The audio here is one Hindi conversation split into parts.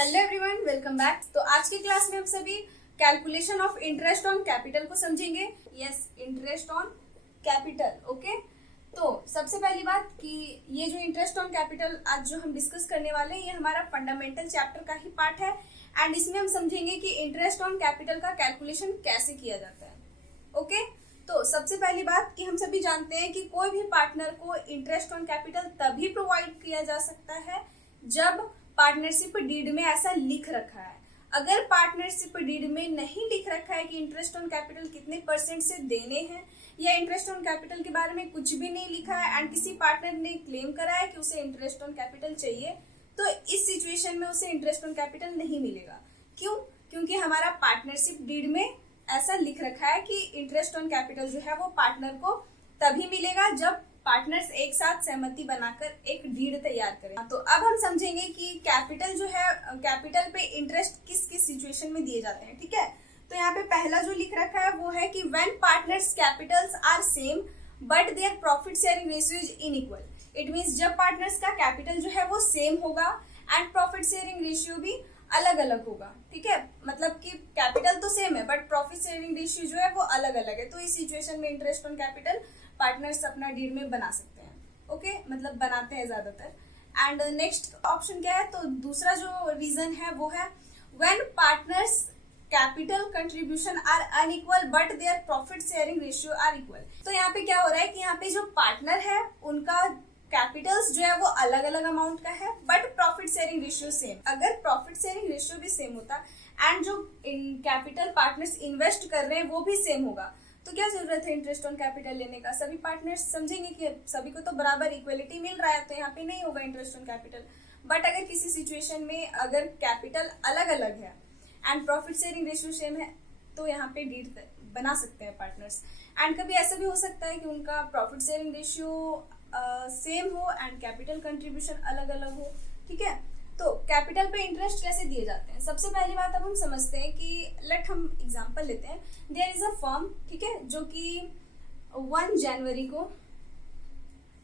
Hello everyone, welcome back. तो आज की क्लास में हम सभी calculation of interest on capital को समझेंगे। Yes, interest on capital. Okay, तो सबसे पहली बात कि ये जो इंटरेस्ट ऑन कैपिटल आज जो हम डिस्कस करने वाले हैं, ये हमारा फंडामेंटल चैप्टर का ही पार्ट है एंड इसमें हम समझेंगे कि इंटरेस्ट ऑन कैपिटल का कैलकुलेशन कैसे किया जाता है। ओके, तो सबसे पहली बात कि हम सभी जानते हैं कि कोई भी पार्टनर को इंटरेस्ट ऑन कैपिटल तभी प्रोवाइड किया जा सकता है जब पार्टनरशिप डीड में ऐसा लिख रखा है। अगर पार्टनरशिप डीड में नहीं लिख रखा है कि इंटरेस्ट ऑन कैपिटल कितने परसेंट से देने हैं या इंटरेस्ट ऑन कैपिटल के बारे में कुछ भी नहीं लिखा है एंड किसी पार्टनर ने क्लेम करा है कि उसे इंटरेस्ट ऑन कैपिटल चाहिए, तो इस सिचुएशन में उसे इंटरेस्ट ऑन कैपिटल नहीं मिलेगा। क्यों? क्योंकि हमारा पार्टनरशिप डीड में ऐसा लिख रखा है कि इंटरेस्ट ऑन कैपिटल जो है वो पार्टनर को तभी मिलेगा जब पार्टनर्स एक साथ सहमति बनाकर एक डीड तैयार करें। तो अब हम समझेंगे कि कैपिटल जो है, कैपिटल पे इंटरेस्ट किस किस सिचुएशन में दिए जाते हैं। ठीक है, तो यहाँ पे पहला जो लिख रखा है वो है कि when partners capitals are same but their profit sharing ratio is inequal. It means जब पार्टनर्स का कैपिटल जो है वो सेम होगा एंड प्रॉफिट शेयरिंग रेशियो भी अलग अलग होगा। ठीक है, मतलब कि कैपिटल तो सेम है बट प्रॉफिट शेयरिंग रेशियो जो है वो अलग अलग है। तो इस सिचुएशन में इंटरेस्ट ऑन कैपिटल पार्टनर्स अपना डीड में बना सकते हैं। ओके, मतलब बनाते हैं ज्यादातर। एंड नेक्स्ट ऑप्शन क्या है, तो दूसरा जो रीजन है वो है when partners capital contribution are unequal but their profit sharing ratio are equal. तो यहाँ पे क्या हो रहा है कि यहाँ पे जो पार्टनर है उनका कैपिटल्स जो है वो अलग अलग अमाउंट का है but profit sharing ratio same. अगर प्रॉफिट शेयरिंग रेशियो भी सेम होता एंड जो कैपिटल पार्टनर्स इन्वेस्ट कर रहे हैं वो भी सेम होगा, तो क्या जरूरत है इंटरेस्ट ऑन कैपिटल लेने का। सभी पार्टनर्स समझेंगे कि सभी को तो बराबर इक्वलिटी मिल रहा है, तो यहाँ पे नहीं होगा इंटरेस्ट ऑन कैपिटल। बट अगर किसी सिचुएशन में अगर कैपिटल अलग अलग है and profit sharing ratio same है, तो यहाँ पे डीड बना सकते हैं पार्टनर्स। एंड कभी ऐसा भी हो सकता है कि उनका प्रॉफिट शेयरिंग रेशियो सेम हो एंड कैपिटल कंट्रीब्यूशन अलग अलग हो। ठीक है, तो कैपिटल पे इंटरेस्ट कैसे दिए जाते हैं, सबसे पहली बात अब हम समझते हैं कि लेट हम एग्जांपल लेते हैं। देयर इज अ फर्म, ठीक है, जो कि 1 जनवरी को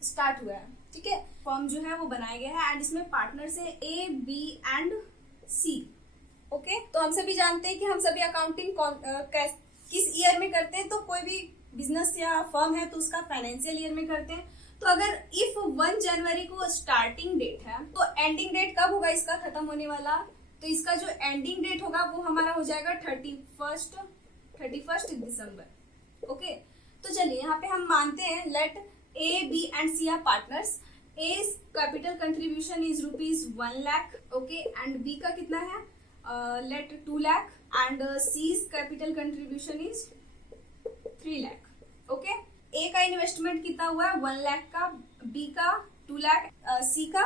स्टार्ट हुआ है। ठीक है, फर्म जो है वो बनाया गया है एंड इसमें पार्टनर्स है ए, बी एंड सी। ओके, तो हम सभी जानते हैं कि हम सभी अकाउंटिंग किस ईयर में करते हैं। तो कोई भी बिजनेस या फर्म है तो उसका फाइनेंशियल ईयर में करते हैं। तो अगर इफ 1 जनवरी को स्टार्टिंग डेट है तो एंडिंग डेट कब होगा इसका खत्म होने वाला, तो इसका जो एंडिंग डेट होगा वो हमारा हो जाएगा 31 दिसंबर। ओके, तो चलिए यहाँ पे हम मानते हैं let A, B and C are partners. A capital contribution is ₹1 lakh. Okay, and B का कितना है, let 2 lakh and C capital contribution is 3 lakh. Okay, A का इन्वेस्टमेंट कितना हुआ है 1 लाख का, बी का 2 लाख, सी का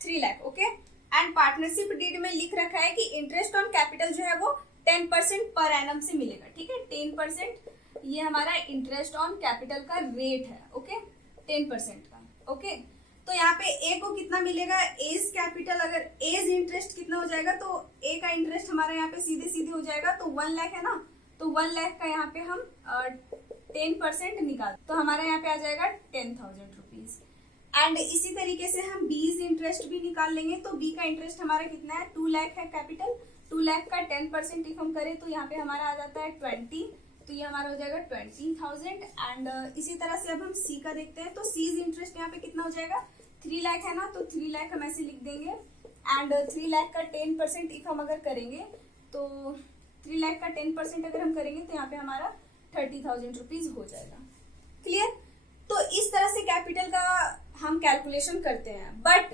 3 lakh. Okay, and partnership deed में लिख रखा है कि इंटरेस्ट ऑन कैपिटल जो है वो 10% पर एनम से मिलेगा। ठीक है, 10% ये हमारा इंटरेस्ट ऑन कैपिटल का रेट है। ओके, 10% का। ओके, तो यहाँ पे ए को कितना मिलेगा, एज कैपिटल, अगर एज इंटरेस्ट कितना हो जाएगा तो ए का इंटरेस्ट हमारा यहाँ पे सीधे सीधे हो जाएगा। तो 1 लाख है ना, तो 1 लाख का यहाँ पे हम 10% निकाल, तो हमारा यहाँ पे आ जाएगा 10,000 रुपीज। एंड इसी तरीके से हम बीज इंटरेस्ट भी निकाल लेंगे। तो बी का इंटरेस्ट हमारा कितना है, 2 लाख है कैपिटल, 2 लाख का 10% इफ हम करें तो यहाँ पे हमारा आ जाता है 20, तो ये हमारा हो जाएगा 20,000। एंड इसी तरह से अब हम सी का देखते हैं। तो सीज इंटरेस्ट यहाँ पे कितना हो जाएगा, 3 लाख है ना, तो 3 लाख हम ऐसे लिख देंगे एंड 3 लाख का 10% इफ हम अगर करेंगे तो 3 लाख का 10% अगर हम करेंगे तो यहाँ पे हमारा 30,000 रुपीज हो जाएगा। क्लियर? तो इस तरह से कैपिटल का हम कैलकुलेशन करते हैं। बट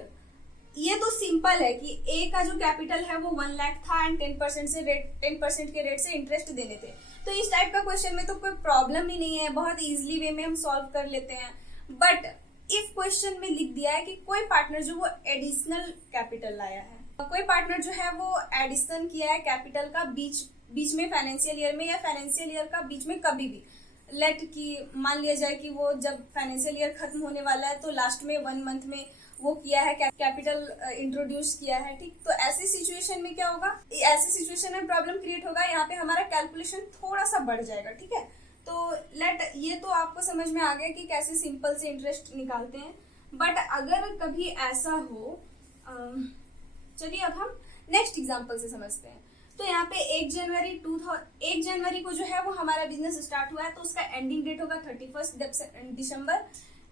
ये तो सिंपल है कि ए का जो कैपिटल है वो 1 लाख था एंड 10% के रेट से इंटरेस्ट देने थे। तो इस टाइप का क्वेश्चन में तो कोई प्रॉब्लम ही नहीं है, बहुत इजीली वे में हम सॉल्व कर लेते हैं। बट इफ क्वेश्चन में लिख दिया है कि कोई पार्टनर जो वो एडिशनल कैपिटल लाया है, कोई पार्टनर जो है वो एडिशन किया है कैपिटल का बीच में फाइनेंशियल ईयर में या फाइनेंशियल ईयर का बीच में कभी भी, लेट कि मान लिया जाए कि वो जब फाइनेंशियल ईयर खत्म होने वाला है तो लास्ट में 1 मंथ में वो किया है कैपिटल इंट्रोड्यूस किया है। ठीक, तो ऐसी सिचुएशन में क्या होगा, ऐसी सिचुएशन में प्रॉब्लम क्रिएट होगा, यहाँ पे हमारा कैलकुलेशन थोड़ा सा बढ़ जाएगा। ठीक है, तो लेट ये तो आपको समझ में आ गया कि कैसे सिंपल से इंटरेस्ट निकालते हैं। बट अगर कभी ऐसा हो, चलिए अब हम नेक्स्ट एग्जांपल से समझते हैं। तो यहाँ पे 1 जनवरी को जो है वो हमारा बिजनेस स्टार्ट हुआ है, तो उसका एंडिंग डेट होगा 31 दिसंबर।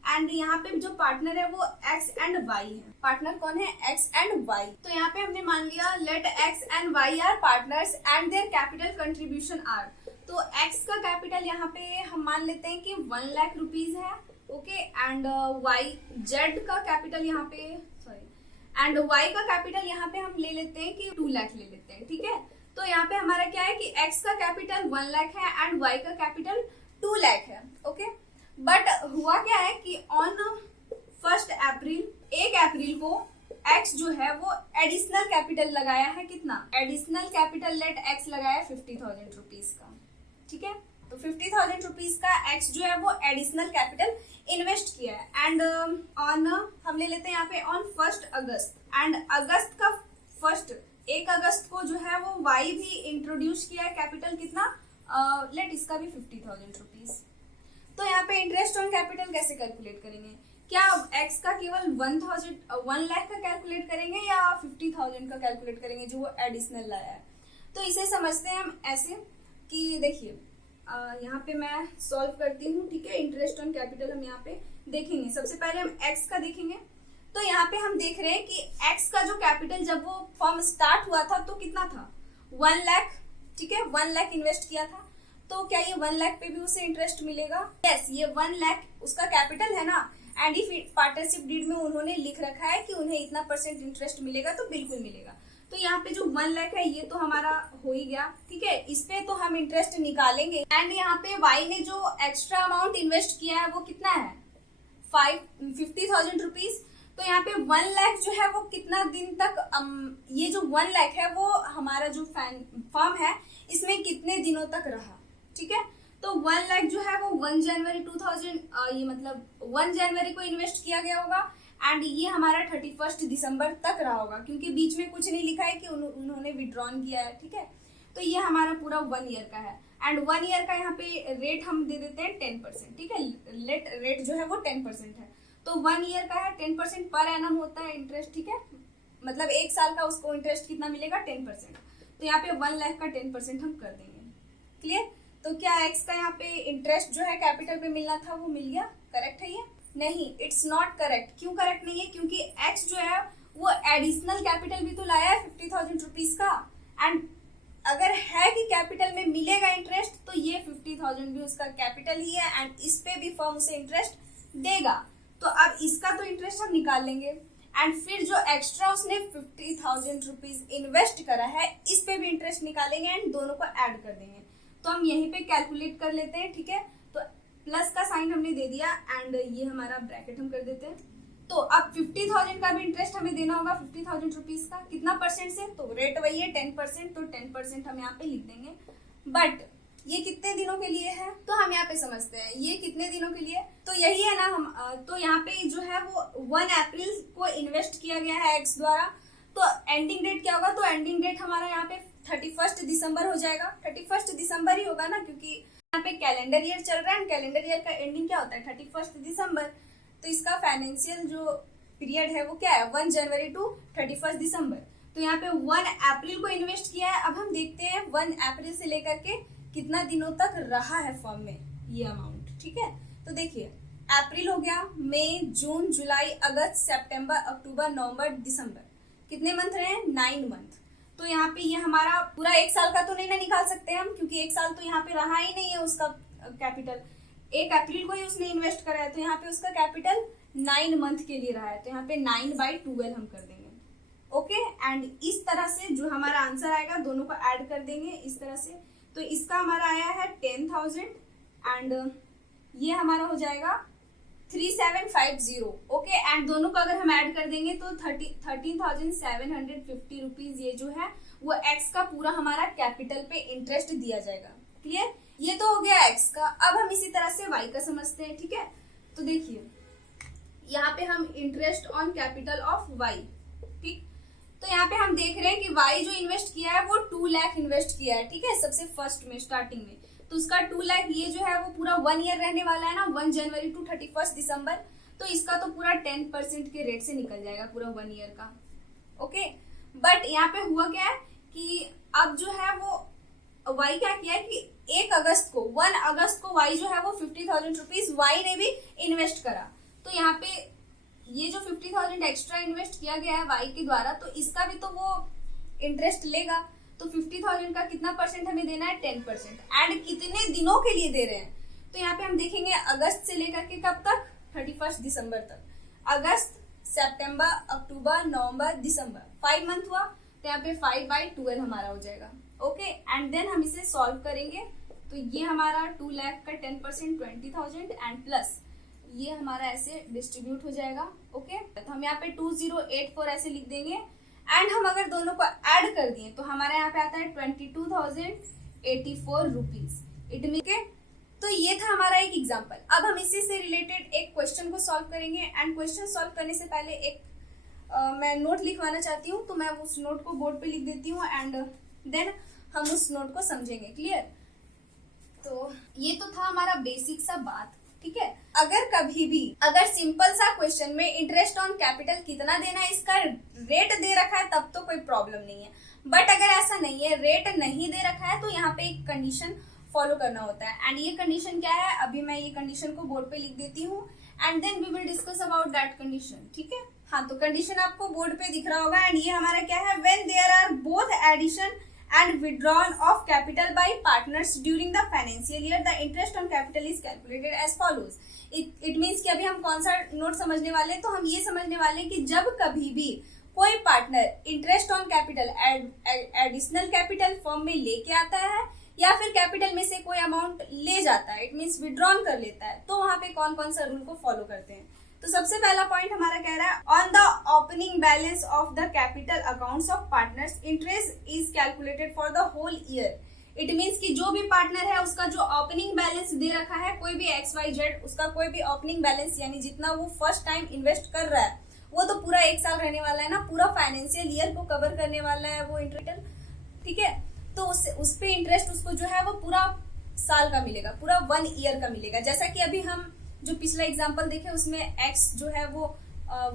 एंड यहाँ पे जो पार्टनर है वो एक्स एंड वाई है। पार्टनर कौन है? X and Y. तो यहाँ पे हमने मान लिया let X and Y are partners and their capital contribution are. तो एक्स का कैपिटल यहाँ पे हम मान लेते हैं कि 1 लाख रुपीज है, ओके। एंड वाई जेड का कैपिटल यहाँ पे एंड वाई का कैपिटल यहाँ पे हम ले लेते हैं कि 2 लाख ले लेते हैं, ठीक है। तो यहाँ पे हमारा क्या है कि एक्स का कैपिटल 1 लाख है एंड वाई का कैपिटल 2 लाख है, ओके। बट हुआ क्या है कि ऑन 1 अप्रैल को एक्स जो है वो एडिशनल कैपिटल लगाया है। कितना? एडिशनल कैपिटल लेट एक्स लगाया 50,000 रुपीज का, ठीक है। तो 50,000 रुपीज का एक्स जो है वो एडिशनल कैपिटल इन्वेस्ट किया है। एंड ऑन हम ले लेते हैं यहाँ पे ऑन 1 अगस्त। एंड अगस्त का 1 अगस्त को जो है वो वाई भी इंट्रोड्यूस किया है कैपिटल। कितना? लेट इसका भी 50,000 रुपीज। तो यहाँ पे इंटरेस्ट ऑन कैपिटल कैसे कैलकुलेट करेंगे? क्या एक्स का केवल 1 लाख का कैलकुलेट करेंगे या 50,000 का कैलकुलेट करेंगे जो वो एडिशनल लाया है? तो इसे समझते हैं हम ऐसे कि देखिए यहाँ पे मैं सॉल्व करती हूँ, ठीक है। इंटरेस्ट ऑन कैपिटल हम यहाँ पे देखेंगे। सबसे पहले हम एक्स का देखेंगे। तो यहाँ पे हम देख रहे हैं कि एक्स का जो कैपिटल जब वो फॉर्म स्टार्ट हुआ था तो कितना था? 1 लाख, ठीक है। 1 लाख इन्वेस्ट किया था। तो क्या ये 1 लाख पे भी उसे इंटरेस्ट मिलेगा? यस, ये 1 लाख उसका कैपिटल है ना। एंड इफ पार्टनरशिप डीड में उन्होंने लिख रखा है कि उन्हें इतना % इंटरेस्ट मिलेगा, तो बिल्कुल मिलेगा। तो यहाँ पे जो 1 लाख है ये तो हमारा हो ही गया, ठीक है। इस पे तो हम इंटरेस्ट निकालेंगे। एंड यहाँ पे वाई ने जो एक्स्ट्रा अमाउंट इन्वेस्ट किया है वो कितना है? 50,000 रुपीज। तो यहाँ पे 1 लाख जो है वो कितना दिन तक ये जो 1 लाख है वो हमारा जो फर्म है इसमें कितने दिनों तक रहा, ठीक है। तो 1 लाख जो है वो 1 जनवरी 2000 ये मतलब 1 जनवरी को इन्वेस्ट किया गया होगा। एंड ये हमारा 31 दिसंबर तक रहा होगा, क्योंकि बीच में कुछ नहीं लिखा है कि उन्होंने विड्रॉन किया है, ठीक है। तो ये हमारा पूरा 1 ईयर का है। एंड 1 ईयर का यहाँ पे रेट हम दे देते हैं 10%, ठीक है। रेट जो है वो 10% है। तो 1 ईयर का है 10% पर एनम होता है इंटरेस्ट, ठीक है। मतलब 1 साल का उसको इंटरेस्ट कितना मिलेगा? 10%। तो यहाँ पे 1 लाख का 10% हम कर देंगे। क्लियर? तो क्या एक्स का यहाँ पे इंटरेस्ट जो है कैपिटल पे मिलना था वो मिल गया? करेक्ट है ये? नहीं, इट्स नॉट करेक्ट। क्यों करेक्ट नहीं है? क्योंकि एक्स जो है वो एडिशनल कैपिटल भी तो लाया है 50,000 रुपीज का। एंड अगर है कि कैपिटल में मिलेगा इंटरेस्ट तो ये 50,000 भी उसका कैपिटल ही है एंड इस पे भी फर्म उसे इंटरेस्ट देगा। तो अब इसका तो इंटरेस्ट हम निकाल लेंगे एंड फिर जो एक्स्ट्रा उसने 50,000 रुपीज इन्वेस्ट करा है इस पे भी इंटरेस्ट निकालेंगे एंड दोनों को ऐड कर देंगे। तो हम यहीं पे कैलकुलेट कर लेते हैं, ठीक है। तो प्लस का साइन हमने दे दिया एंड ये हमारा ब्रैकेट हम कर देते हैं। तो अब 50,000 का भी इंटरेस्ट हमें देना होगा 50,000 रुपीज का। कितना % से? तो रेट वही है 10%, तो 10% हम यहाँ पे लिख देंगे। बट ये कितने दिनों के लिए है? तो हम यहाँ पे समझते हैं ये कितने दिनों के लिए। तो यही है ना हम तो यहाँ पे जो है वो 1 अप्रैल को इन्वेस्ट किया गया है एक्स द्वारा। तो एंडिंग डेट क्या होगा? तो एंडिंग डेट हमारा यहाँ पे 31 दिसंबर हो जाएगा। 31 दिसंबर ही होगा ना, क्योंकि यहाँ पे कैलेंडर ईयर चल रहा है। कैलेंडर ईयर का एंडिंग क्या होता है? 31 दिसंबर। तो इसका फाइनेंशियल जो पीरियड है वो क्या है? 1 जनवरी टू 31 दिसंबर। तो यहाँ पे 1 अप्रैल को इन्वेस्ट किया है। अब हम देखते हैं 1 अप्रैल से लेकर के कितना दिनों तक रहा है फर्म में ये अमाउंट, ठीक है। तो देखिए अप्रैल हो गया, मई, जून, जुलाई, अगस्त, सितंबर, अक्टूबर, नवंबर, दिसंबर। कितने मंथ रहे हैं? 9 मंथ। तो यहाँ पे ये हमारा पूरा 1 साल का तो नहीं ना निकाल सकते हम, क्योंकि 1 साल तो यहाँ पे रहा ही नहीं है उसका कैपिटल। 1 अप्रैल को ही उसने इन्वेस्ट करा है, तो यहाँ पे उसका कैपिटल 9 मंथ के लिए रहा है। तो यहाँ पे 9/12 हम कर देंगे, ओके। एंड इस तरह से जो हमारा आंसर आएगा दोनों को ऐड कर देंगे इस तरह से। तो इसका हमारा आया है 10,000 एंड ये हमारा हो जाएगा 3750, ओके। एंड दोनों को अगर हम ऐड कर देंगे तो 13,750 रुपीज ये जो है वो एक्स का पूरा हमारा कैपिटल पे इंटरेस्ट दिया जाएगा। क्लियर? ये तो हो गया एक्स का। अब हम इसी तरह से वाई का समझते हैं, ठीक है। तो देखिए यहाँ पे हम interest on capital of Y, ठीक। तो यहाँ पे हम देख रहे हैं कि वाई जो इन्वेस्ट किया है वो 2 लाख इन्वेस्ट किया है, ठीक है, सबसे फर्स्ट में स्टार्टिंग में। तो उसका 2 लाख ये जो है वो पूरा 1 ईयर रहने वाला है ना, 1 जनवरी टू 31 दिसंबर। तो इसका तो पूरा 10% के रेट से निकल जाएगा पूरा 1 ईयर का, ओके। बट यहाँ पे हुआ क्या है कि अब जो है वो वाई क्या किया है कि 1 अगस्त को वाई जो है वो 50,000 रुपीज वाई ने भी इन्वेस्ट करा। तो यहाँ पे ये जो 50,000 एक्स्ट्रा इन्वेस्ट किया गया है वाई के द्वारा, तो इसका भी तो वो इंटरेस्ट लेगा। तो 50,000 का कितना परसेंट हमें देना है? 10%। एंड कितने दिनों के लिए दे रहे हैं? तो यहाँ पे हम देखेंगे अगस्त से लेकर के कब तक? 31 दिसंबर तक। अगस्त, सितंबर, अक्टूबर, नवंबर, दिसंबर, 5 मंथ हुआ। तो यहाँ पे 5/12 हमारा हो जाएगा। ओके, एंड देन हम इसे सॉल्व करेंगे। तो ये हमारा 2 लाख का 10% 20,000 एंड प्लस ये हमारा ऐसे डिस्ट्रीब्यूट हो जाएगा। ओके, तो हम यहाँ पे 2084 ऐसे लिख देंगे। एंड हम अगर दोनों को ऐड कर दिए तो हमारे यहाँ पे आता है 22,084 रुपीज। इट मीन के तो ये था हमारा एक एग्जांपल। अब हम इसी से रिलेटेड एक क्वेश्चन को सॉल्व करेंगे। एंड क्वेश्चन सॉल्व करने से पहले एक मैं नोट लिखवाना चाहती हूँ, तो मैं उस नोट को बोर्ड पे लिख देती हूँ एंड देन हम उस नोट को समझेंगे। क्लियर? तो ये तो था हमारा बेसिक सा बात, ठीक है। अगर सिंपल सा क्वेश्चन में इंटरेस्ट ऑन कैपिटल कितना देना है इसका रेट दे रखा है तब तो कोई प्रॉब्लम नहीं है। बट अगर ऐसा नहीं है, रेट नहीं दे रखा है, तो यहाँ पे एक कंडीशन फॉलो करना होता है। एंड ये कंडीशन क्या है? अभी मैं ये कंडीशन को बोर्ड पे लिख देती हूँ and then we will discuss about that condition, ठीक है। हाँ, तो कंडीशन आपको बोर्ड पे दिख रहा होगा। एंड ये हमारा क्या है? When there are both addition and withdrawn of capital by partners during the financial year, the interest on capital is calculated as follows. It means कि अभी हम कौन सा नोट समझने वाले हैं? तो हम ये समझने वाले हैं कि जब कभी भी कोई partner interest on capital additional capital firm में लेके आता है या फिर कैपिटल में से कोई अमाउंट ले जाता है, इट मीन्स विड्रॉन कर लेता है, तो वहां पे कौन कौन सा रूल को फॉलो करते हैं। तो सबसे पहला पॉइंट हमारा कह रहा है on the opening balance of the capital accounts of partners interest is calculated for the whole year. It means कि जो भी पार्टनर है उसका जो ओपनिंग बैलेंस दे रखा है, कोई भी XYZ, उसका कोई भी ओपनिंग बैलेंस यानी जितना वो फर्स्ट टाइम इन्वेस्ट कर रहा है वो तो पूरा 1 साल रहने वाला है ना, पूरा फाइनेंशियल ईयर को कवर करने वाला है वो इंटरेस्ट, ठीक है। तो उस पे इंटरेस्ट उसको जो है वो पूरा साल का मिलेगा, पूरा 1 ईयर का मिलेगा। जैसा कि अभी हम जो पिछला एग्जांपल देखे उसमें x जो है वो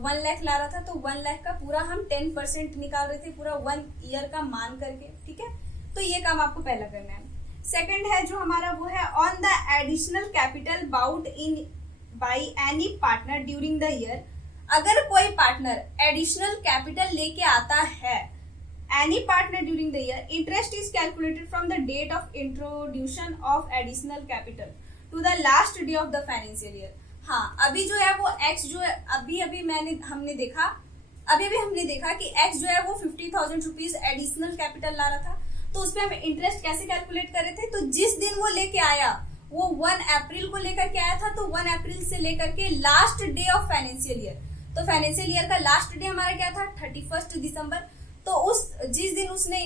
1 लाख ला रहा था, तो 1 लाख का पूरा हम 10% निकाल रहे थे, पूरा 1 ईयर का मान करके, ठीक है। तो ये काम आपको पहला करना है। सेकंड है जो हमारा वो है on the additional capital brought in by any partner during the year. अगर कोई पार्टनर एडिशनल कैपिटल लेके आता है any partner during the year, interest is calculated from the date of introduction of additional capital to the last day of the financial year. हाँ, अभी जो है वो x जो है अभी हमने देखा कि x जो है वो 50,000 रुपीज एडिशनल कैपिटल ला रहा था, तो उसपे हम इंटरेस्ट कैसे कैलकुलेट कर रहे थे? तो जिस दिन वो लेके आया वो 1 अप्रैल को लेकर के आया था, तो 1 अप्रैल से लेकर के last day of financial year, तो फाइनेंशियल ईयर का लास्ट डे हमारा क्या था? 31 दिसंबर। तो उस जिस दिन उसने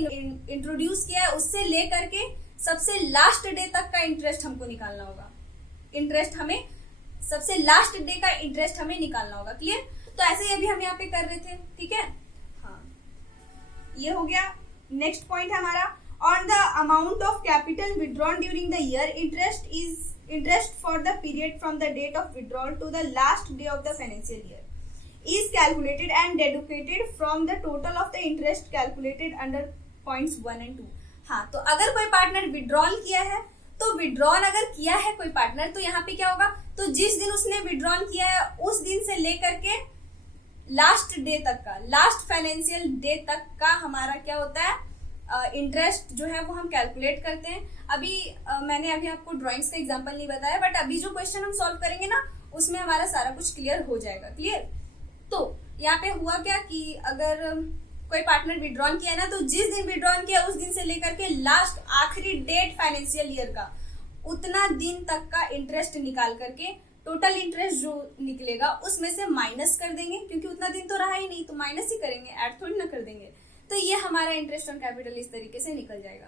इंट्रोड्यूस किया है उससे लेकर के सबसे लास्ट डे तक का इंटरेस्ट हमको निकालना होगा। इंटरेस्ट हमें सबसे लास्ट डे का इंटरेस्ट हमें निकालना होगा। क्लियर? तो ऐसे ही अभी हम यहाँ पे कर रहे थे, ठीक है। हाँ, ये हो गया। नेक्स्ट पॉइंट है हमारा on the amount of capital withdrawn during the year, interest for the period from the date of withdrawal to the last day of the financial year is calculated and deducted from the total of the interest calculated under points 1 and 2। हाँ, तो अगर कोई पार्टनर विड्रॉल किया है, तो विड्रॉल अगर किया है कोई पार्टनर, तो यहाँ पे क्या होगा? तो जिस दिन उसने विड्रॉल किया है उस दिन से लेकर के लास्ट डे तक का, लास्ट फाइनेंशियल डे तक का हमारा क्या होता है? इंटरेस्ट जो है वो हम कैलकुलेट करते हैं। मैंने अभी आपको ड्राइंग्स का एग्जांपल नहीं बताया, बट अभी जो क्वेश्चन हम सॉल्व करेंगे ना उसमें हमारा सारा कुछ क्लियर हो जाएगा। क्लियर? तो यहाँ पे हुआ क्या कि अगर कोई पार्टनर विड्रॉन किया है ना, तो जिस दिन विड्रॉन किया उस दिन से लेकर के लास्ट आखिरी डेट फाइनेंशियल ईयर का उतना दिन तक का इंटरेस्ट निकाल करके टोटल इंटरेस्ट जो निकलेगा उसमें से माइनस कर देंगे, क्योंकि उतना दिन तो रहा ही नहीं, तो माइनस ही करेंगे, ऐड थोड़ी ना कर देंगे। तो ये हमारा इंटरेस्ट ऑन कैपिटल इस तरीके से निकल जाएगा।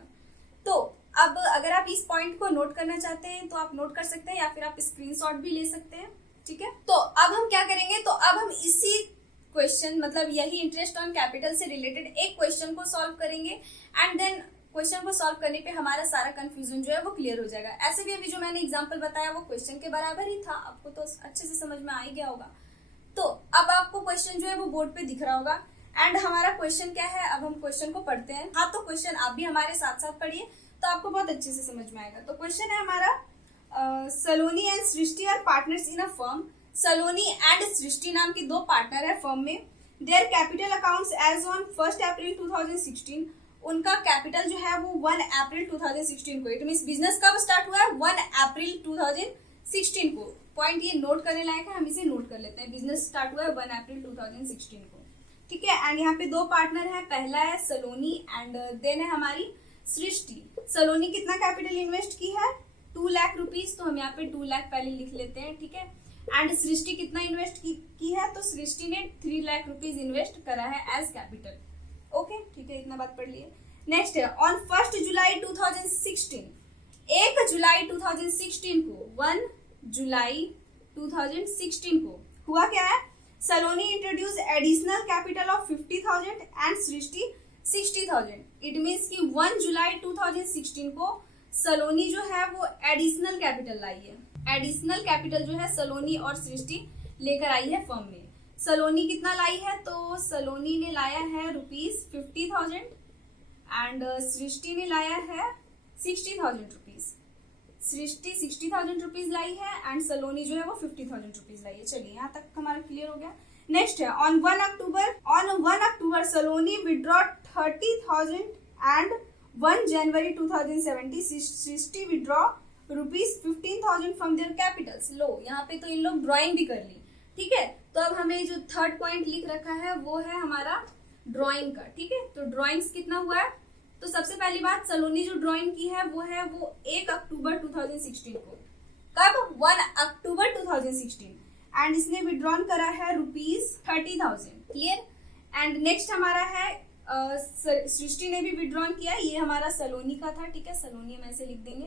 तो अब अगर आप इस पॉइंट को नोट करना चाहते हैं तो आप नोट कर सकते हैं, या फिर आप स्क्रीनशॉट भी ले सकते हैं, ठीक है। तो अब हम क्या करेंगे? तो अब हम इसी क्वेश्चन मतलब यही इंटरेस्ट ऑन कैपिटल से रिलेटेड एक क्वेश्चन को सॉल्व करेंगे एंड देन क्वेश्चन को सॉल्व करने पे हमारा सारा कंफ्यूजन जो है वो क्लियर हो जाएगा। ऐसे भी अभी जो मैंने एग्जांपल बताया वो क्वेश्चन के बराबर ही था, आपको तो अच्छे से समझ में आ ही गया होगा। तो अब आपको क्वेश्चन जो है वो बोर्ड पे दिख रहा होगा एंड हमारा क्वेश्चन क्या है, अब हम क्वेश्चन को पढ़ते हैं। हाँ, तो क्वेश्चन आप भी हमारे साथ साथ पढ़िए तो आपको बहुत अच्छे से समझ में आएगा। तो क्वेश्चन है हमारा, Saloni and Srishti are partners in a firm. Saloni and Srishti नाम की दो पार्टनर है फर्म में। Their capital accounts as on 1 April 2016। उनका कैपिटल जो है वो 1 अप्रैल 2016 को, इट मींस बिजनेस कब स्टार्ट हुआ है, 1 अप्रैल 2016 को। पॉइंट ये नोट करने लायक है, हम इसे नोट कर लेते हैं। बिजनेस स्टार्ट हुआ है 1 अप्रैल 2016 को, ठीक है। एंड यहाँ पे दो पार्टनर है, पहला है सलोनी एंड देन है हमारी सृष्टि। सलोनी कितना कैपिटल इन्वेस्ट की है, 2 लाख रुपीज, तो हम यहाँ पे 2 लाख पहले लिख लेते हैं, ठीक है। एंड सृष्टि कितना इन्वेस्ट की है, तो सृष्टि ने 3 लाख रुपीज इन्वेस्ट करा है एज कैपिटल। ओके, ठीक है, इतना बात पढ़ लिए। नेक्स्ट है, ऑन 1 जुलाई 2016, 1 जुलाई 2016 को, 1 जुलाई 2016 को हुआ क्या है, Saloni introduce additional capital of 50,000 and Srishti 60,000। It means कि 1 जुलाई 2016 को सलोनी जो है वो एडिशनल कैपिटल लाई है। एडिशनल कैपिटल जो है सलोनी और सृष्टि लेकर आई है फर्म में। सलोनी कितना लाई है, तो सलोनी ने लाया है ₹50,000 एंड सृष्टि ने लाया है 60,000 रुपीज। सृष्टि 60,000 रुपीज लाई है एंड सलोनी जो है वो 50,000 रुपीज लाई है। चलिए, यहाँ तक हमारा क्लियर हो गया। नेक्स्ट है, on 1 October Saloni withdraw 30,000 and 1 January 2017 Srishti withdraw ₹15,000 from their capitals. लो, यहाँ पे तो इन लोग ड्राइंग भी कर ली, ठीक है। तो अब हमें जो थर्ड पॉइंट लिख रखा है वो है हमारा ड्राइंग का, ठीक है। तो ड्राइंग्स कितना हुआ है, तो सबसे पहली बात, सलोनी जो ड्राइंग की है वो 1 अक्टूबर 2016 को। कब, 1 अक्टूबर 2016। एंड इसने विड्रॉन करा है ₹30,000, क्लियर। एंड नेक्स्ट हमारा है, सृष्टि ने भी विड्रॉन किया, ये हमारा सलोनी का था, ठीक है। सलोनी हम ऐसे लिख देंगे।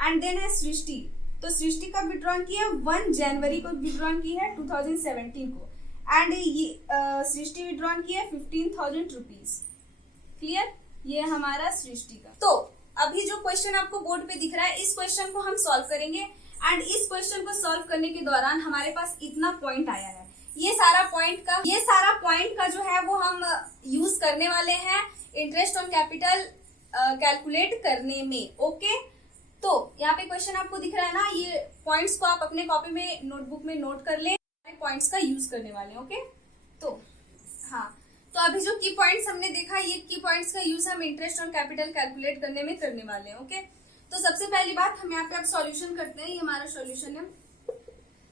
एंड देन है सृष्टि, तो सृष्टि कब विड्रॉन की है, 1 जनवरी को विड्रॉन की है 2017 को। एंड ये सृष्टि विड्रॉन की है 15,000 रुपीज, क्लियर। ये हमारा सृष्टि का। तो अभी जो क्वेश्चन आपको बोर्ड पे दिख रहा है, इस क्वेश्चन को हम सॉल्व करेंगे। एंड इस क्वेश्चन को सॉल्व करने के दौरान हमारे पास इतना पॉइंट आया है। ये सारा पॉइंट का जो है वो हम यूज करने वाले हैं इंटरेस्ट ऑन कैपिटल कैलकुलेट करने में। ओके, तो यहाँ पे क्वेश्चन आपको दिख रहा है ना, ये पॉइंट्स को आप अपने कॉपी में नोटबुक में नोट कर लें, पॉइंट्स का यूज करने वाले हैं। ओके, तो हाँ, तो अभी जो की पॉइंट्स हमने देखा, ये की पॉइंट्स का यूज हम इंटरेस्ट ऑन कैपिटल कैलकुलेट करने में करने वाले हैं। ओके, तो सबसे पहली बात हम यहाँ पे अब सॉल्यूशन करते हैं। ये हमारा सॉल्यूशन है।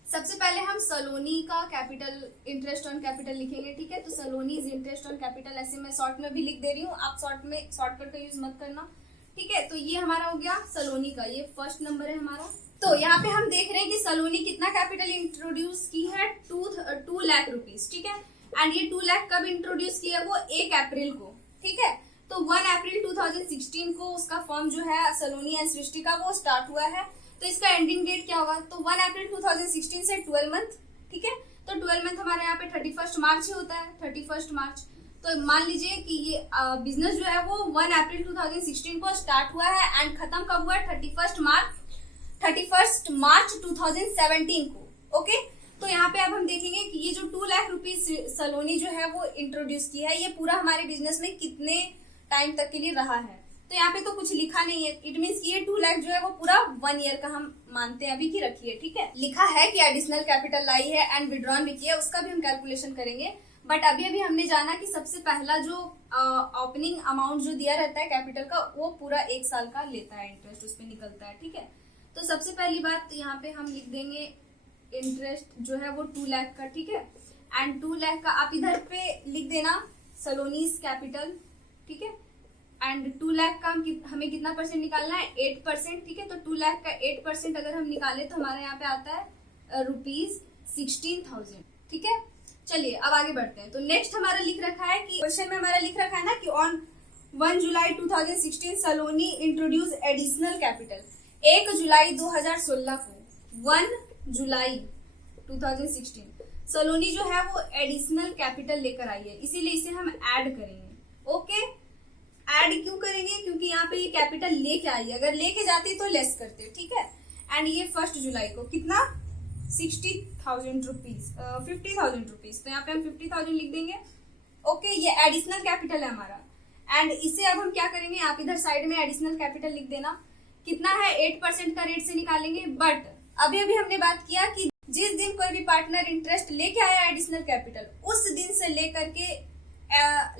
सबसे पहले हम सलोनी का कैपिटल इंटरेस्ट ऑन कैपिटल लिखेंगे, ठीक है। तो सलोनी इज इंटरेस्ट ऑन कैपिटल, ऐसे मैं शॉर्ट में भी लिख दे रही हूँ, आप शॉर्टकट का यूज मत करना, ठीक है। तो ये हमारा हो गया सलोनी का, ये फर्स्ट नंबर है हमारा। तो यहाँ पे हम देख रहे हैं कि सलोनी कितना कैपिटल इंट्रोड्यूस की है, 2 लाख रुपीज, ठीक है। एंड ये 2 लाख कब इंट्रोड्यूस किया, वो 1 अप्रैल को, ठीक है। तो 1 अप्रैल 2016 को उसका फर्म जो है सलोनी एंड सृष्टि का वो स्टार्ट हुआ है। तो इसका एंडिंग डेट क्या होगा, तो 1 अप्रैल 2016 से 12 मंथ, ठीक है। तो 12 मंथ हमारे यहाँ पे 31 मार्च ही होता है, 31 मार्च। तो मान लीजिए कि ये बिजनेस जो है वो 1 अप्रैल 2016 को स्टार्ट हुआ है एंड खत्म कब हुआ है, 31 मार्च 2017 को। ओके, तो यहाँ पे अब हम देखेंगे कि ये जो 2 लाख रुपीज सलोनी जो है वो इंट्रोड्यूस की है, ये पूरा हमारे बिजनेस में कितने टाइम तक के लिए रहा है। तो यहाँ पे तो कुछ लिखा नहीं है, इट मीन्स कि ये 2 लाख जो है वो पूरा 1 ईयर का हम मानते हैं अभी की रखिए, ठीक है। लिखा है कि एडिशनल कैपिटल लाई है एंड विड्रॉन भी किया, उसका भी हम कैलकुलेशन करेंगे। बट अभी हमने जाना कि सबसे पहला जो ओपनिंग अमाउंट जो दिया रहता है कैपिटल का, वो पूरा 1 साल का लेता है इंटरेस्ट, उस पर निकलता है, ठीक है। तो सबसे पहली बात यहाँ पे हम लिख देंगे इंटरेस्ट जो है वो 2 लाख का, ठीक है। एंड 2 लाख का आप इधर पे लिख देना सलोनीज कैपिटल, ठीक है। एंड 2 लाख का हमें कितना परसेंट निकालना है, 8%, ठीक है। तो 2 लाख का 8% अगर हम निकाले तो हमारे यहाँ पे आता है ₹16,000, ठीक है। चलिए अब आगे बढ़ते हैं। तो नेक्स्ट हमारा लिख रखा है कि क्वेश्चन में हमारा लिख रखा है ना कि on 1 July 2016 Saloni introduce additional capital. 1 जुलाई 2016 को, 1 जुलाई 2016 सलोनी जो है वो एडिशनल कैपिटल लेकर आई है, इसीलिए इसे हम ऐड करेंगे। ओके, ऐड क्यों करेंगे, क्योंकि यहाँ पे ये कैपिटल लेके आई है, अगर लेके जाती तो लेस करते, ठीक है। एंड ये 1 जुलाई को कितना, 60,000 रुपीज, 50,000 रुपीज। तो यहाँ पे हम 50,000 लिख देंगे ओके, ये एडिशनल कैपिटल है हमारा। एंड इसे अब हम क्या करेंगे, आप इधर साइड में एडिशनल कैपिटल लिख देना। कितना है, 8% का रेट से निकालेंगे। बट अभी अभी हमने बात किया कि जिस दिन कोई भी पार्टनर इंटरेस्ट लेके आया एडिशनल कैपिटल, उस दिन से लेकर के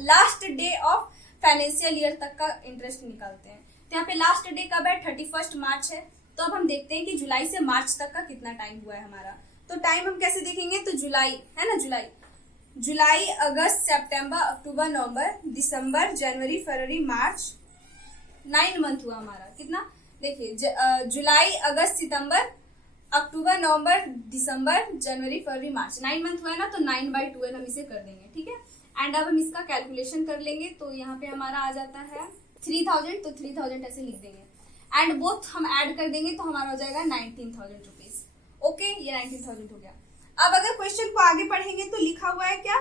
last day of financial year तक का इंटरेस्ट निकालते हैं। तो यहाँ पे लास्ट डे कब है, 31 मार्च है। तो अब हम देखते हैं कि जुलाई से मार्च तक का कितना टाइम हुआ है हमारा। तो टाइम हम कैसे देखेंगे, तो जुलाई है ना, जुलाई अगस्त सितंबर अक्टूबर नवंबर दिसंबर जनवरी फरवरी मार्च, 9 मंथ हुआ हमारा। कितना, देखिए जुलाई अगस्त सितंबर अक्टूबर नवंबर दिसंबर जनवरी फरवरी मार्च, 9 मंथ हुआ है ना। तो 9/12 हम इसे कर देंगे, ठीक है। एंड अब हम इसका कैलकुलेशन कर लेंगे। तो यहाँ पे हमारा आ जाता है 3000, तो 3000 ऐसे लिख देंगे। एंड बोथ हम ऐड कर देंगे तो हमारा हो जाएगा 19,000 रुपीज। ओके, ये 19,000 हो गया। अब अगर क्वेश्चन को आगे पढ़ेंगे तो लिखा हुआ है क्या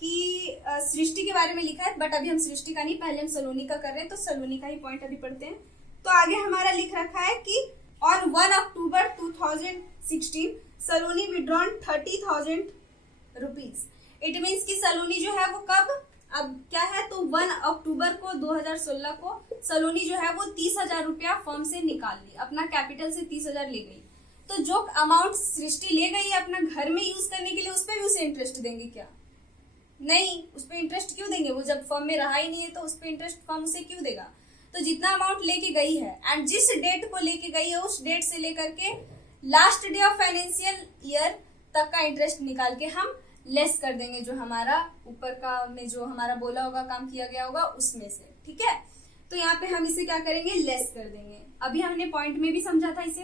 कि सृष्टि के बारे में लिखा है, बट अभी हम सृष्टि का नहीं, पहले हम सलोनी का कर रहे हैं। तो सलोनी का ही पॉइंट अभी पढ़ते हैं। तो आगे हमारा लिख रखा है कि on 1 October 2016 Saloni withdrawn 30,000 rupees. It means कि सलोनी जो है वो कब, अब क्या है, तो 1 अक्टूबर को 2016 को सलोनी जो है वो 30,000 रुपया फर्म से निकाल ली, अपना कैपिटल से 30,000 ले गई। तो जो अमाउंट सृष्टि ले गई है अपना घर में यूज करने के लिए, उस पर भी उसे इंटरेस्ट देंगे क्या, नहीं, उस पर इंटरेस्ट क्यों देंगे, वो जब फर्म में रहा ही नहीं है तो उस पर इंटरेस्ट फर्म उसे क्यों देगा। तो जितना अमाउंट लेके गई है एंड जिस डेट को लेके गई है, उस डेट से लेकर के last day of financial year तक का इंटरेस्ट निकाल के हम लेस कर देंगे, जो हमारा ऊपर का में जो हमारा बोला होगा, काम किया गया होगा उसमें से, ठीक है। तो यहाँ पे हम इसे क्या करेंगे, लेस कर देंगे। अभी हमने पॉइंट में भी समझा था इसे।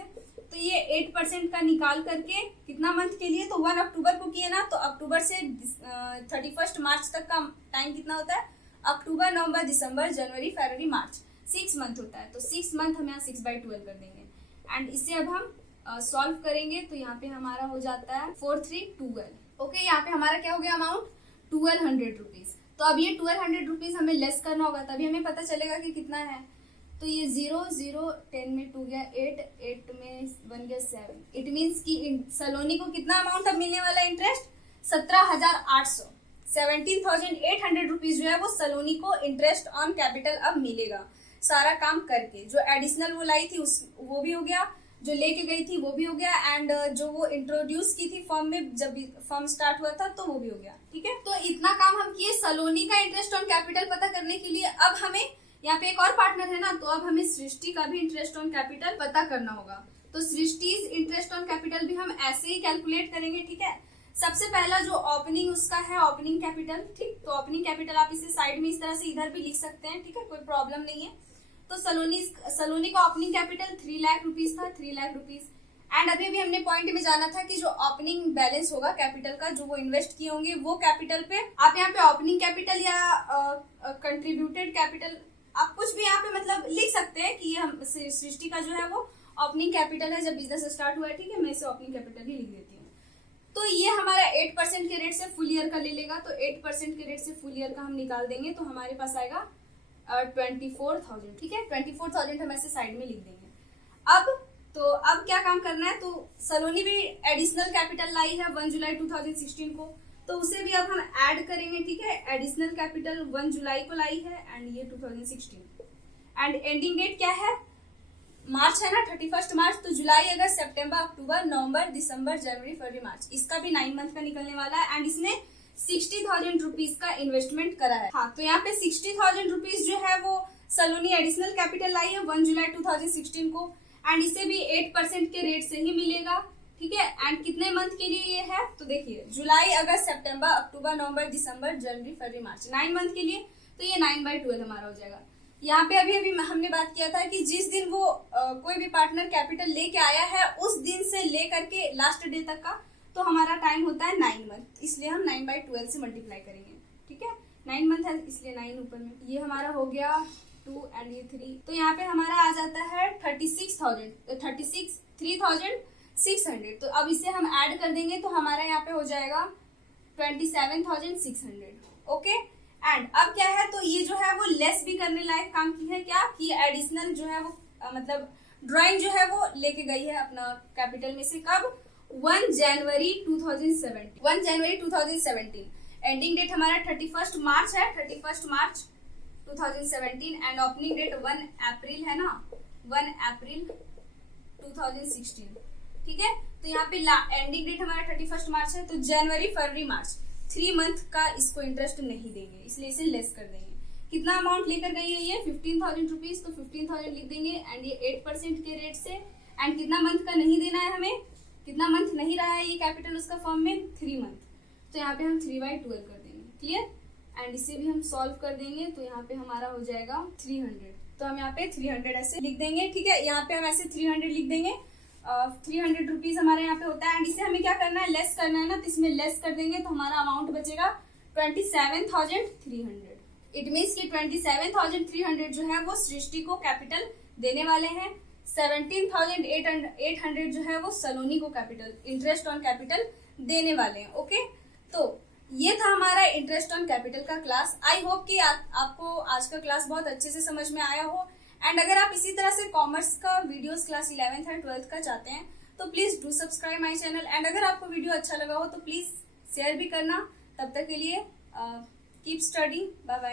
तो ये 8% का निकाल करके कितना मंथ के लिए, तो 1 अक्टूबर को किए ना, तो अक्टूबर से 31 मार्च तक का टाइम कितना होता है, अक्टूबर नवंबर दिसंबर जनवरी फरवरी मार्च, 6 मंथ होता है। तो 6 मंथ हम यहाँ 6/12 कर देंगे। एंड इसे अब हम सॉल्व करेंगे। तो यहाँ पे हमारा हो जाता है 4312। ओके, यहाँ पे हमारा क्या हो गया अमाउंट, 1200 रुपीज। तो अब ये 1200 रुपीज हमें लेस करना होगा, तभी हमें पता चलेगा कि कितना है। तो ये 0 0 10 में 2 गया, 8 8 में 1 गया 7। इट मीन्स कि सलोनी को कितना अमाउंट अब मिलने वाला इंटरेस्ट, 17,800, 17,800 रुपीज जो है वो सलोनी को इंटरेस्ट ऑन कैपिटल अब मिलेगा, सारा काम करके। जो एडिशनल वो लाई थी वो भी हो गया, जो लेके गई थी वो भी हो गया, एंड जो वो इंट्रोड्यूस की थी फर्म में जब फर्म स्टार्ट हुआ था तो वो भी हो गया, ठीक है। तो इतना काम हम किए सलोनी का इंटरेस्ट ऑन कैपिटल पता करने के लिए। अब हमें यहाँ पे एक और पार्टनर है ना, तो अब हमें सृष्टि का भी इंटरेस्ट ऑन कैपिटल पता करना होगा। तो सृष्टि इंटरेस्ट ऑन कैपिटल भी हम ऐसे ही कैलकुलेट करेंगे, ठीक है। सबसे पहला जो ओपनिंग उसका है ओपनिंग कैपिटल, ठीक। तो ओपनिंग कैपिटल आप इसे साइड में इस तरह से इधर भी लिख सकते हैं, ठीक है, कोई प्रॉब्लम नहीं है। तो सलोनी का ओपनिंग कैपिटल 3 लाख रुपीज था, 3 लाख रुपीज। एंड अभी अभी हमने पॉइंट में जाना था कि जो ओपनिंग बैलेंस होगा कैपिटल का, जो वो इन्वेस्ट किए होंगे वो कैपिटल पे, आप यहाँ पे ओपनिंग कैपिटल या कंट्रीब्यूटेड कैपिटल आप कुछ भी यहाँ पे मतलब लिख सकते हैं कि हम सृष्टि का जो है वो ओपनिंग कैपिटल है जब बिजनेस स्टार्ट हुआ है, ठीक है। मैं इसे ओपनिंग कैपिटल ही लिख देती हूँ। तो ये हमारा 8% के रेट से फुल ईयर का ले लेगा। तो 8% के रेट से फुल ईयर का हम निकाल देंगे तो हमारे पास आएगा 24,000, ठीक है। 24,000 हम ऐसे साइड में लिख देंगे। अब क्या काम करना है, तो सलोनी भी एडिशनल कैपिटल लाई है 1 जुलाई 2016 को, तो उसे भी अब हम ऐड करेंगे, ठीक है। एडिशनल कैपिटल 1 जुलाई को लाई है एंड ये 2016। एंड एंडिंग डेट क्या है, मार्च है ना, 31 मार्च। तो जुलाई अगस्त सितंबर अक्टूबर नवंबर दिसंबर जनवरी फरवरी मार्च, इसका भी 9 मंथ का निकलने वाला है। एंड इसने 60,000 रुपीज का इन्वेस्टमेंट करा है। हाँ, तो यहाँ पे 60,000 रुपीज जो है वो सलोनी एडिशनल कैपिटल लाई है 1 जुलाई 2016 को, एंड इसे भी 8% के रेट से ही मिलेगा, ठीक है। एंड कितने मंथ के लिए ये है, तो देखिए जुलाई अगस्त सितंबर अक्टूबर नवंबर दिसंबर जनवरी फरवरी मार्च, 9 मंथ के लिए। तो ये 9/12 हमारा हो जाएगा। यहाँ पे अभी हमने बात किया था कि जिस दिन वो कोई भी पार्टनर कैपिटल लेके आया है उस दिन से लेकर के लास्ट डे तक का, तो हमारा टाइम होता है 9 मंथ, इसलिए हम 9/12 से मल्टीप्लाई करेंगे, ठीक है। 9 मंथ है इसलिए 9 ऊपर में, ये हमारा हो गया 2 एंड ये 3। तो यहाँ पे हमारा आ जाता है 3,600। तो अब इसे हम ऐड कर देंगे तो हमारा यहाँ पे हो जाएगा 27,600, ओके। एंड अब क्या है, तो ये जो है वो लेस भी करने लायक काम की है, क्या कि एडिशनल जो है वो मतलब ड्राइंग जो है वो लेके गई है अपना कैपिटल में से, कब, 1 जनवरी 2017। एंडिंग डेट हमारा 31 मार्च है, 31 मार्च 2017 एंड ओपनिंग डेट 1 अप्रैल है ना, 1 अप्रैल 2016। ठीक है, तो यहाँ पे एंडिंग डेट हमारा 31 मार्च है, तो जनवरी फरवरी मार्च 3 मंथ का इसको इंटरेस्ट नहीं देंगे, इसलिए इसे लेस कर देंगे। कितना अमाउंट लेकर गई है ये 15,000 रुपीज, तो 15,000 लिख देंगे एंड ये 8% के रेट से। एंड कितना मंथ का नहीं देना है हमें, कितना मंथ नहीं रहा है ये कैपिटल उसका फर्म में, 3 मंथ, तो यहाँ पे हम 3/12 कर देंगे। क्लियर, एंड इसे भी हम सॉल्व कर देंगे, तो यहाँ पे हमारा हो जाएगा 300, तो हम यहाँ पे 300 ऐसे लिख देंगे। ठीक है, यहाँ पे हम ऐसे 300 लिख देंगे, 300 रुपीज हमारे यहाँ पे होता है। एंड इसे हमें क्या करना है, लेस करना है ना, तो इसमें लेस कर देंगे तो हमारा अमाउंट बचेगा 27,300। इट मीन्स कि 27,300 जो है वो सृष्टि को कैपिटल देने वाले हैं, 17,800 जो है वो सलोनी को कैपिटल, इंटरेस्ट ऑन कैपिटल देने वाले हैं। ओके, तो ये था हमारा इंटरेस्ट ऑन कैपिटल का क्लास। आई होप कि आपको आज का क्लास बहुत अच्छे से समझ में आया हो। एंड अगर आप इसी तरह से कॉमर्स का videos class 11th and 12th का चाहते हैं तो please do subscribe my channel. And अगर आपको वीडियो अच्छा लगा हो तो प्लीज शेयर भी करना। तब तक के लिए कीप स्टडी, बाय बाय।